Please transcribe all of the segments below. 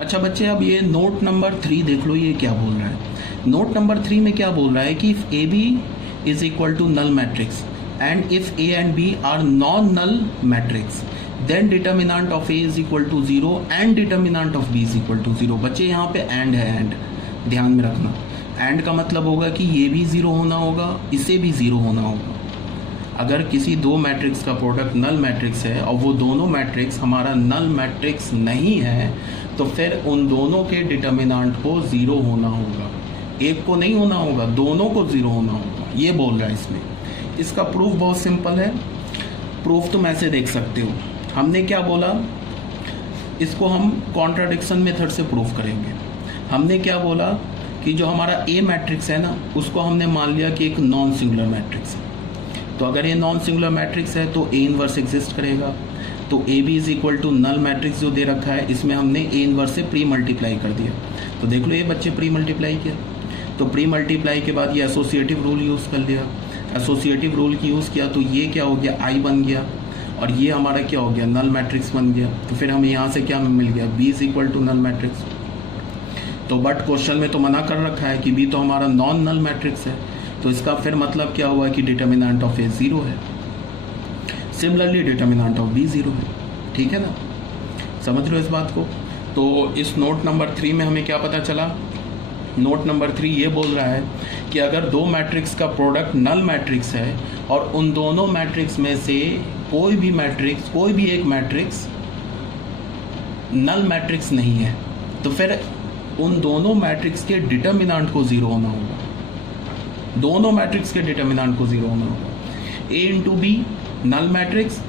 अच्छा बच्चे, अब ये नोट नंबर 3 देख लो, ये क्या बोल रहा है। नोट नंबर 3 में क्या बोल रहा है कि if A B is equal to null matrix and if A and B are non null matrix then determinant of A is equal to 0 and determinant of B is equal to 0। बच्चे यहाँ पे and है, and ध्यान में रखना। And का मतलब होगा कि ये भी 0 होना होगा, इसे भी 0 होना होगा। अगर किसी दो मैट्रिक्स का प्रोडक्ट नल मैट्रिक्स है और वो दोनों मैट्रिक्स हमारा नल मैट्रिक्स नहीं है, तो फिर उन दोनों के डिटर्मिनेंट को 0 होना होगा। एक को नहीं होना होगा, दोनों को 0 होना होगा, ये बोल रहा है इसमें। इसका प्रूफ बहुत सिंपल है। प्रूफ तुम ऐसे देख सकते हो। हमने क्या बोला, इसको हम कॉन्ट्राडिक्शन मेथड से प्रूफ करेंगे। हमने क्या बोला कि जो हमारा ए मैट्रिक्स है ना, उसको हमने मान लिया कि एक नॉन सिंगुलर मैट्रिक्स है। तो अगर ये नॉन सिंगुलर मैट्रिक्स है तो ए इनवर्स एग्जिस्ट करेगा। तो A B is equal to null matrix जो दे रखा है, इसमें हमने ए इनवर्स से प्री मल्टीप्लाई कर दिया। तो देख लो ये बच्चे प्री मल्टीप्लाई किया, तो प्री मल्टीप्लाई के बाद ये एसोसिएटिव रूल यूज़ कर लिया। एसोसिएटिव रूल की यूज़ किया तो ये क्या हो गया, आई बन गया, और ये हमारा क्या हो गया, नल मैट्रिक्स बन गया। तो फिर हमें यहाँ से क्या मिल गया, B is equal to null matrix. तो बट क्वेश्चन में तो मना कर रखा है कि बी तो हमारा नॉन नल मैट्रिक्स है, तो इसका फिर मतलब क्या हुआ कि डिटर्मिनेंट ऑफ ए 0 है। सिमिलरली डिटर्मिनेंट ऑफ बी 0 है। ठीक है ना, समझ रहे हो इस बात को। तो इस नोट नंबर 3 में हमें क्या पता चला, नोट नंबर 3 ये बोल रहा है कि अगर दो मैट्रिक्स का प्रोडक्ट नल मैट्रिक्स है और उन दोनों मैट्रिक्स में से कोई भी एक मैट्रिक्स नल मैट्रिक्स नहीं है, तो फिर उन दोनों मैट्रिक्स के डिटर्मिनेंट को 0 होना होगा। दोनों मैट्रिक्स के डिटर्मिनेंट को 0 होना होगा। A into b null matrix,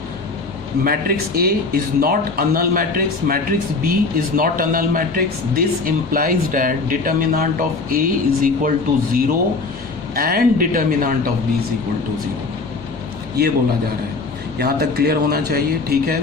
matrix a is not a null matrix, matrix b is not a null matrix. This implies that determinant of A is equal to 0 and determinant of B is equal to 0। ये बोला जा रहा है, यहाँ तक clear होना चाहिए। ठीक है,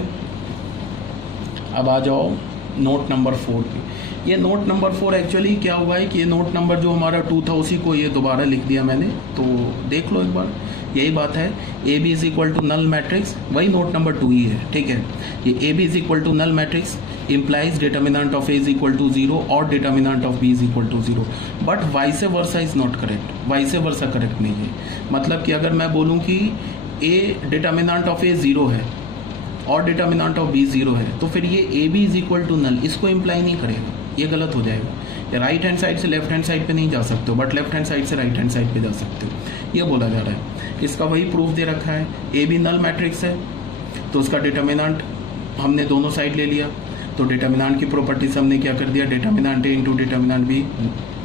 अब आ जाओ नोट नंबर 4 पे। ये नोट नंबर 4 एक्चुअली क्या हुआ है कि ये नोट नंबर जो हमारा 2 था उसी को ये दोबारा लिख दिया मैंने, तो देख लो एक बार, यही बात है। A B is equal to null matrix, वही नोट नंबर 2 ही है। ठीक है, ये A B is equal to null matrix implies determinant of A is equal to 0 और determinant of B is equal to 0, but vice versa is not correct. Vice versa correct नहीं है। मतलब कि अगर मैं बोलूँ कि A डिटर्मिनेंट ऑफ A 0 है और डिटर्मिनेंट ऑफ B 0 है, तो फिर ये A B is equal to null इसको इम्प्लाई नहीं करेगा, ये गलत हो जाएगा। राइट हैंड साइड से लेफ्ट हैंड साइड पे नहीं जा सकते हो, बट लेफ्ट हैंड साइड से राइट हैंड साइड पे जा सकते हो, ये बोला जा रहा है। इसका वही प्रूफ दे रखा है। ए बी नल मैट्रिक्स है तो उसका डिटर्मिनेंट हमने दोनों साइड ले लिया, तो डिटर्मिनेंट की प्रॉपर्टी से हमने क्या कर दिया, डिटर्मिनेंट ए इंटू डिटर्मिनेंट बी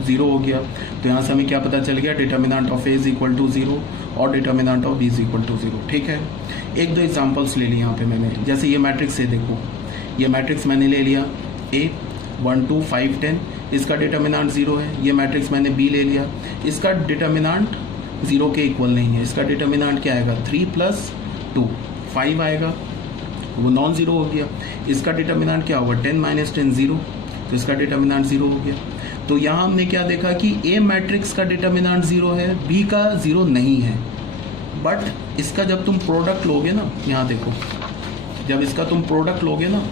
0 हो गया। तो यहाँ से हमें क्या पता चल गया, determinant of A is equal to 0 और determinant of B is equal to 0। ठीक है, एक दो एग्जांपल्स ले लिए यहाँ पे मैंने। जैसे ये मैट्रिक्स है, देखो ये मैट्रिक्स मैंने ले लिया ए 1 2 5 10, इसका डिटर्मिनेंट 0 है। ये मैट्रिक्स मैंने बी ले लिया, इसका डिटर्मिनेंट 0 के इक्वल नहीं है, इसका डिटर्मिनेंट क्या आएगा, 3 + 2 5 आएगा, वो नॉन ज़ीरो हो गया। इसका डिटर्मिनेंट क्या होगा, 10 - 10 0, तो इसका डिटर्मिनेंट 0 हो गया। तो यहाँ हमने क्या देखा कि ए मैट्रिक्स का डिटर्मिनेंट 0 है, बी का 0 नहीं है, बट इसका जब तुम प्रोडक्ट लोगे ना, यहाँ देखो जब इसका तुम प्रोडक्ट लोगे ना,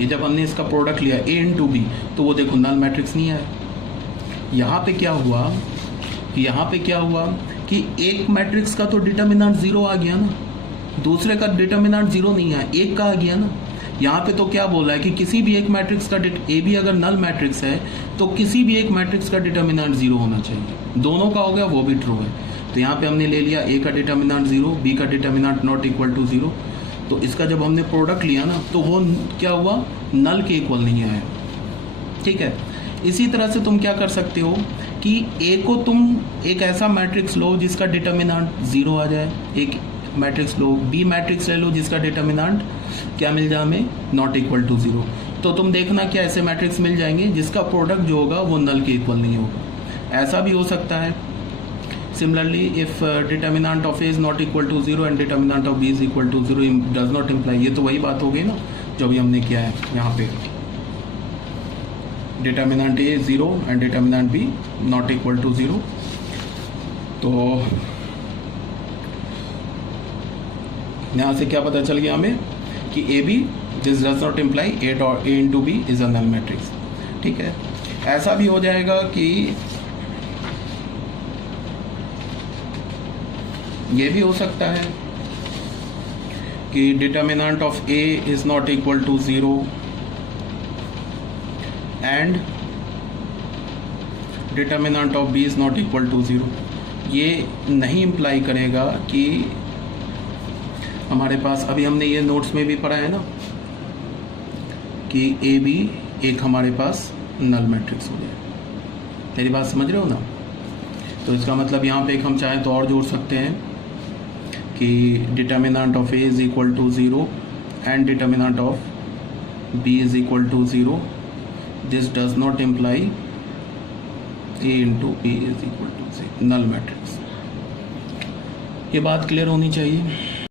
ये जब हमने इसका प्रोडक्ट लिया ए इंटू बी, तो वो देखो नल मैट्रिक्स नहीं आया। यहाँ पे क्या हुआ कि एक मैट्रिक्स का तो डिटर्मिनेंट 0 आ गया ना, दूसरे का डिटर्मिनेंट 0 नहीं आया, एक का आ गया ना। यहाँ पे तो क्या बोला है कि किसी भी एक मैट्रिक्स का ए बी अगर नल मैट्रिक्स है तो किसी भी एक मैट्रिक्स का डिटर्मिनेंट 0 होना चाहिए। दोनों का हो गया, वो भी ट्रू है। तो यहाँ पे हमने ले लिया ए का डिटर्मिनेंट 0, बी का डिटर्मिनेंट नॉट इक्वल टू 0। तो इसका जब हमने प्रोडक्ट लिया ना, तो वो क्या हुआ, नल के इक्वल नहीं आया। ठीक है, इसी तरह से तुम क्या कर सकते हो कि ए को तुम एक ऐसा मैट्रिक्स लो जिसका डिटर्मिनेंट 0 आ जाए, एक मैट्रिक्स लो, बी मैट्रिक्स ले लो जिसका डिटर्मिनेंट क्या मिल जाए हमें, नॉट इक्वल टू 0। तो तुम देखना क्या ऐसे मैट्रिक्स मिल जाएंगे जिसका प्रोडक्ट जो होगा वो नल के इक्वल नहीं होगा। ऐसा भी हो सकता है। Similarly if determinant of A is not equal to 0 and determinant of B is equal to 0 does not imply, ये तो वही बात हो गई ना जो भी हमने किया है यहाँ पे, determinant A 0 and determinant B not equal to 0। तो यहाँ से क्या पता चल गया हमें कि A B this does not imply A into B is a null matrix. ठीक है, ऐसा भी हो जाएगा कि ये भी हो सकता है कि determinant of A is not equal to 0 and determinant of B is not equal to 0। ये नहीं इम्प्लाई करेगा कि हमारे पास, अभी हमने ये नोट्स में भी पढ़ा है ना कि ए बी एक हमारे पास नल मैट्रिक्स हो गया। मेरी बात समझ रहे हो ना? तो इसका मतलब यहाँ पे एक हम चाहें तो और जोड़ सकते हैं कि determinant of A is equal to 0 and determinant of B is equal to 0। This does not imply A into B is equal to null matrix. ये बात क्लियर होनी चाहिए।